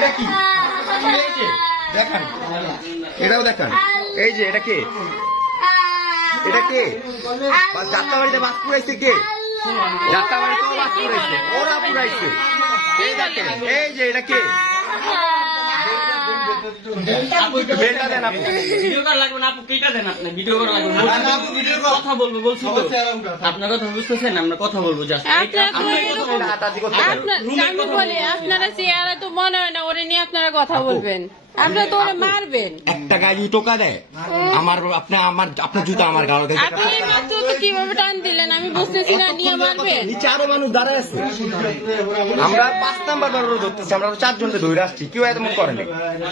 এটা কি? দেখান। এটাও দেখান। এই যে, এটা কে? এটা কে? যাত্রা বাড়িতে বাস পুরাইছে কে? যাত্রাবাড়িতেও বাস পুরাইছে। ওরা পুরাইছে। এই দেখেন, এই যে, এটা কে? বেলটা দেন আপনি। ভিডিও করা লাগবে না আপু কেটা দেন আপনি ভিডিও করা লাগবে না। না, আপু, video কথা বলব বলছি তো। আপনার কথা বুঝতেছেন আমরা কথা বলব জাস্ট আপনারা চেয়ারে তো মনে হয় না ওরে নিয়ে আপনারা কথা বলবেন। আপনারা তো ওরে মারবেন। একটা গায়ে যদি দেয়। আমার আপনি আমার আপনার জুতা আমার গাড়ো দেখে আপনি মাত্র তো কীভাবে টান দিলেন? আমি বুঝতেছি না নিয়ে মারবেন। নিচে আরও মানুষ দাঁড়ায় আছে। আমরা পাঁচ নাম্বার বার ধরতেছি আমরা চারজনকে ধরে আসছি কেউ এমন করেনি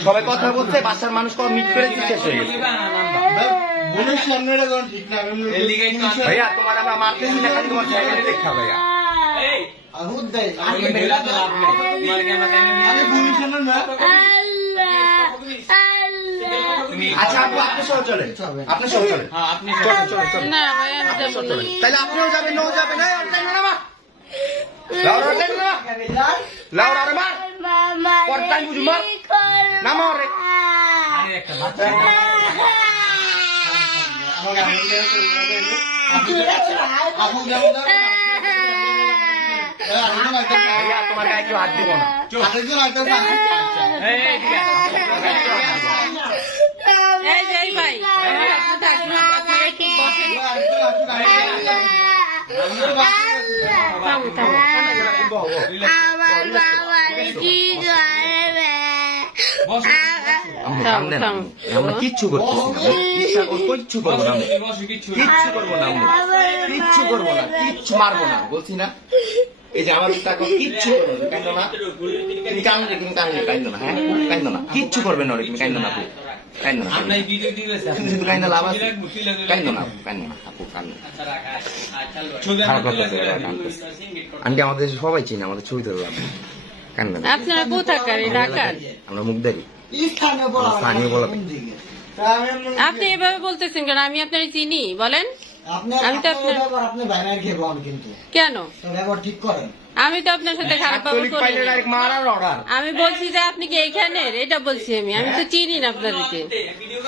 সবাই কথা বলছে বাসার মানুষ মিট করে দিতে শেষ হয়ে গেছে। ভাইয়া তোমার আমরা মারতেছি না খালি তোমার চ্যানেলে দেখা ভাইয়া। আহুদ দেয় আমি বেলা তো তোমার আমি না আচ্ছা আপু আপনি সহ চলেন। আপনি সহ চলেন। হ্যাঁ আপনি চলেন চলেন চলেন। না ভাই আমি যাব না। তাহলে আপনিও যাবেন নও যাবেন এই ওর টাইম না লাউরা টাইম না। লাউরা রে মার। ওর টাইম বুঝি মার। নামা রে। আরে একটা বাচ্চা আমাকে আমি আপু আপু যেমন ভাইয়া তোমার গায়ে কেউ হাত দিব না। থাম। আমরা কিচ্ছু ইচ্ছা কিচ্ছু করব না কিচ্ছু করব না কিচ্ছু করব না কিচ্ছু মারবো না বলছি না এই যে আমার কিচ্ছু করব না কাইন্দ না তুমি কান্দো কান্দো না হ্যাঁ কাইন্দ না কিচ্ছু করবে না ওরে, তুমি কাইন্দ না কাইন্দ না কাইন্দ লাভ আছে কাইন্দ না কাইন্দ না আপু খারাপ লাগতেছে। আন্টি আমাদের সবাই চিনে আমাদের ছবি তোলা। কান্দ না আপনারা কোথাকার ঢাকার আমরা স্থানীয় বলা আপনি এভাবে বলতেছেন কেন আমি আপনার চিনি বলেন আমি তো আপনার আপনার- ব্যবহার আপনি বাইরে খেয়ে বল কিন্তু কেন তো ব্যবহার ঠিক করেন আমি তো আপনার সাথে খারাপ ব্যবহার আমি বলছি যে আপনি কি এইখানের এটা বলছি আমি আমি তো চিনি না আপনাদেরকে ভিডিও